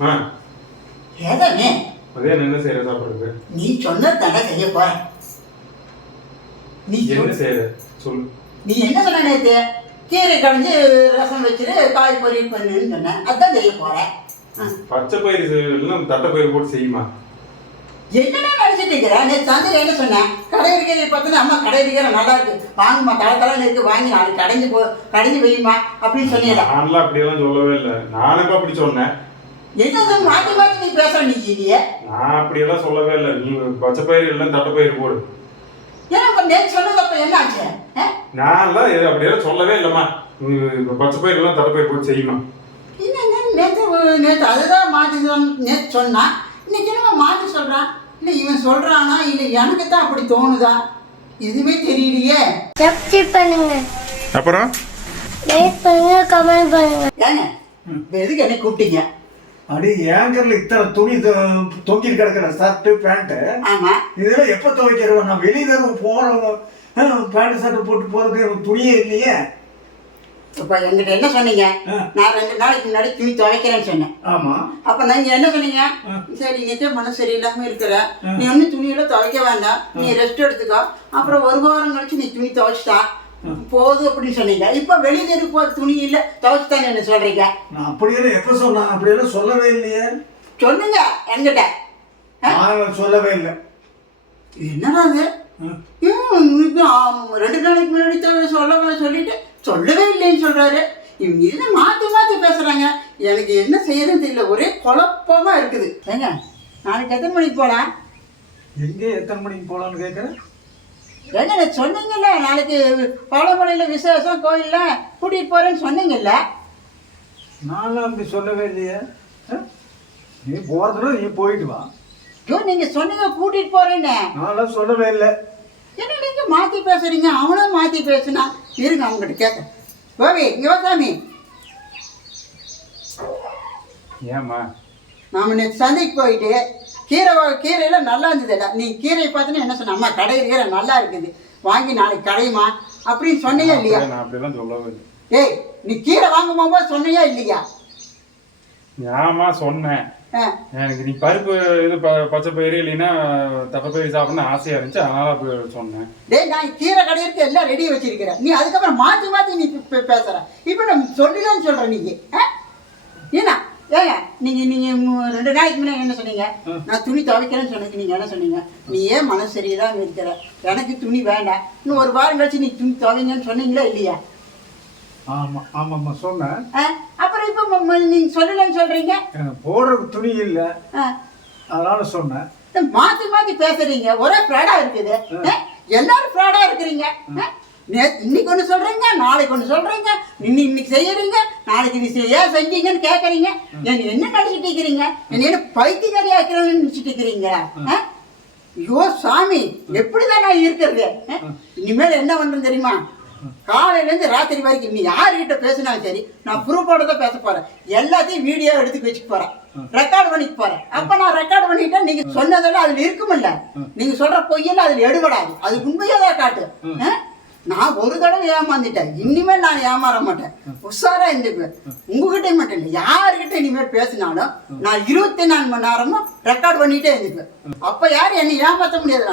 ஏதானே அதே என்ன செய்யற சாப்பிடுறது? நீ சொன்னதானே செய்ய போற. நீ என்ன செய்யற சொல்லு. நீ என்ன சொன்ன நேத்து? கீரை கடைஞ்சு ரசம் வச்சுட்டு காய் பொரியல் பண்ணுன்னு சொன்னேன். அதான் செய்ய போறேன். பச்சை பயிர் எல்லாம் தட்டை பயிர் போட்டு செய்யுமா? என்னடா நினைச்சிட்டு இருக்கிற? நேற்று சாயந்தரம் என்ன சொன்னேன்? கடை இருக்கிற பார்த்தோன்னா அம்மா கடை இருக்கிற நல்லா இருக்கு வாங்குமா, தலை இருக்கு, வாங்கி நாளைக்கு கடைஞ்சு வையுமா அப்படின்னு சொன்னீங்க. நான்லாம் அப்படியெல்லாம் சொல்லவே இல்லை. நானும் அப்படி சொன்னேன். என்ன மாற்றி மாற்றி நீ பேசுற? நீ இல்லையே, நான் அப்படியெல்லாம் சொல்லவே இல்லை. நீ பச்சை பயிர் எல்லாம் தட்டை பயிர் போடு. ஏன்னா இப்ப நேற்று சொன்னது அப்ப என்ன ஆச்சு? நான்லாம் அப்படியெல்லாம் சொல்லவே இல்லைம்மா. பச்சை பயிர் எல்லாம் தட்டை பயிர் போட்டு செய்யுமா? நேற்று அதுதான் மாற்றி நேற்று சொன்னா, இன்னைக்கு என்ன மாற்றி சொல்றான்? இல்லை இவன் சொல்றானா இல்லை எனக்கு தான் அப்படி தோணுதா? எதுவுமே தெரியலையே. சப்ஸ்கிரைப் பண்ணுங்க, அப்புறம் லைக் பண்ணுங்க, கமெண்ட் பண்ணுங்க. ஏங்க எதுக்கு என்ன கூப்பிட்டீங்க? அடி ஏங்கர்ல இத்தனை துணி தொங்கி கிடக்கிற ஷர்ட் பேண்ட். ஆமா, இதெல்லாம் எப்ப துவைக்கிறோம்? நான் வெளியே போறோம், பேண்ட் ஷர்ட் போட்டு போறதுக்கு எனக்கு துணியே இல்லையே. இப்ப என்கிட்ட என்ன சொன்னீங்க? நான் 2 நாளைக்கு முன்னாடி துணி துவைக்கிறேன்னு சொன்னேன். ஆமா, அப்ப நீங்க என்ன சொன்னீங்க? சரி நீக்கே மனசு சரியில்லாம இருக்கிற, நீ ஒன்னும் துணியெல்லாம் துவைக்க வேண்டாம், நீ ரெஸ்ட் எடுத்துக்கோ, அப்புறம் 1 வாரம் கழிச்சு நீ துணி துவைச்சிட்டா போதும் அப்படின்னு சொன்னீங்க. இப்ப வெளியே போற துணி இல்ல துவைச்சுட்டாங்க என்ன சொல்றீங்க? நான் அப்படியெல்லாம் எப்ப சொன்னேன்? அப்படியெல்லாம் சொல்லவே இல்லையே. சொல்லுங்க என்கிட்ட. நான் சொல்லவே இல்லை. என்னடா அது? 2 நாளைக்கு முன்னாடி சொல்லிட்டு சொல்லவே இல்லைன்னு சொல்றாரு. இவங்க என்ன மாத்தி மாத்தி பேசுறாங்க. எனக்கு என்ன செய்யறதுன்னு தெரியல, ஒரே குழப்பமா இருக்குது. ஏங்க நாளைக்கு எத்தனை மணிக்கு போலாம்? எங்க எத்தனை மணிக்கு போலான்னு கேட்கறேன். ஏங்க சொன்னீங்கல்ல நாளைக்கு பாலமலையில விசேஷம் கோயில்ல கூட்டிட்டு போறேன்னு சொன்னீங்கல்ல. நான்லாம் அப்படி சொல்லவே இல்லையே. நீ போறதுல நீ போயிட்டு வா. நீங்க சொன்னீங்க கூட்டிட்டு போறேன்னு. நான்லாம் சொல்லவே இல்லை. என்ன நீங்க மாத்தி பேசுறீங்க? அவனும் மாத்தி பேசுனா இருங்க அவங்ககிட்ட கேட்க. கோவி இங்க வா சாமி. ஏம்மா? நாம நேற்று சந்தைக்கு போயிட்டு கீரையெல்லாம் நல்லா இருந்ததுல்ல. நீ கீரையை பார்த்துன்னு என்ன சொன்ன? அம்மா கடை கீரை நல்லா இருக்குது, வாங்கி நாளைக்கு கடையுமா அப்படின்னு சொன்னியா இல்லையா? நான் அப்படியெல்லாம் சொல்லவே இல்லை. ஏய் நீ கீரை வாங்க போகும்போது சொன்னியா இல்லையா? ஆமா சொன்னேன். எனக்கு நீ பருப்பு இது பச்சை பயிறு இல்லைன்னா தட்டை பயிர் சாப்பிடணும்னு ஆசையா இருந்துச்சு, அதனால அப்படி சொன்னேன். டேய் நான் கீரை கடையிற்கு எல்லாம் ரெடி வச்சிருக்கிறேன், நீ அதுக்கப்புறம் மாற்றி மாற்றி நீ பேசுற. இப்போ நான் சொல்லலன்னு சொல்கிறேன். நீங்கள் ஏன்னா ஏங்க நீங்கள் 2 நாளைக்கு முன்னாடி என்ன சொன்னீங்க? நான் துணி துவைக்கிறேன்னு சொன்னதுக்கு நீங்கள் என்ன சொன்னீங்க? நீ ஏன் மனசு சரியில்லாமல் இருக்கிற, எனக்கு துணி வேண்டாம், இன்னும் 1 வாரம் கழிச்சு நீ துணி துவைங்கன்னு சொன்னீங்களா இல்லையா? ஆமா ஆமாம்மா சொன்னேன். அப்புறம் இப்போ நீங்கள் சொல்லலன்னு சொல்கிறீங்க. எனக்கு போடுறதுக்கு துணி இல்லை, அதனால சொன்னேன். மாற்றி மாற்றி பேசுறீங்க, ஒரே ஃப்ராடாக இருக்குது. எல்லாரும் ஃப்ராடாக இருக்கிறீங்க. இன்னைக்கு ஒன்று சொல்கிறீங்க, நாளைக்கு ஒன்று சொல்கிறீங்க, இன்னைக்கு செய்யறீங்க, நாளைக்கு இது ஏன் செஞ்சீங்கன்னு கேட்குறீங்க. என்ன நடிச்சுட்டு இருக்கிறீங்க? என்ன பைத்தியக்காரி ஆக்கிறேன்னு நினச்சிட்டு இருக்கிறீங்க? ஐயோ சாமி, எப்படிதான் நான் இருக்கிறது? இனிமேல் என்ன பண்ணுறது தெரியுமா? காலையிலேருந்து ராத்திரி வரைக்கும் நீ யாருக்கிட்ட பேசினாலும் சரி, நான் ப்ரூஃபோட தான் பேச போகிறேன். எல்லாத்தையும் வீடியோ எடுத்து வச்சுட்டு போகிறேன், ரெக்கார்டு பண்ணிட்டு போகிறேன். அப்போ நான் ரெக்கார்டு பண்ணிட்டா நீங்கள் சொன்னதெல்லாம் அதில் இருக்குமில்ல, நீங்கள் சொல்கிற பொய்யெல்லாம் அதில் எடுபடாது, அது உண்மையாக தான் காட்டு. நான் ஒரு தடவை ஏமாந்துட்டேன், இனிமேல் நான் ஏமாற மாட்டேன், உஷாரா இருந்துக்குவேன். உங்ககிட்ட மட்டும் இல்லை, யாருக்கிட்ட இனிமேல் பேசினாலும் நான் 24 மணி நேரமும் ரெக்கார்டு பண்ணிட்டே இருந்துக்குவேன். அப்போ யாரும் என்னை ஏமாற்ற முடியாது.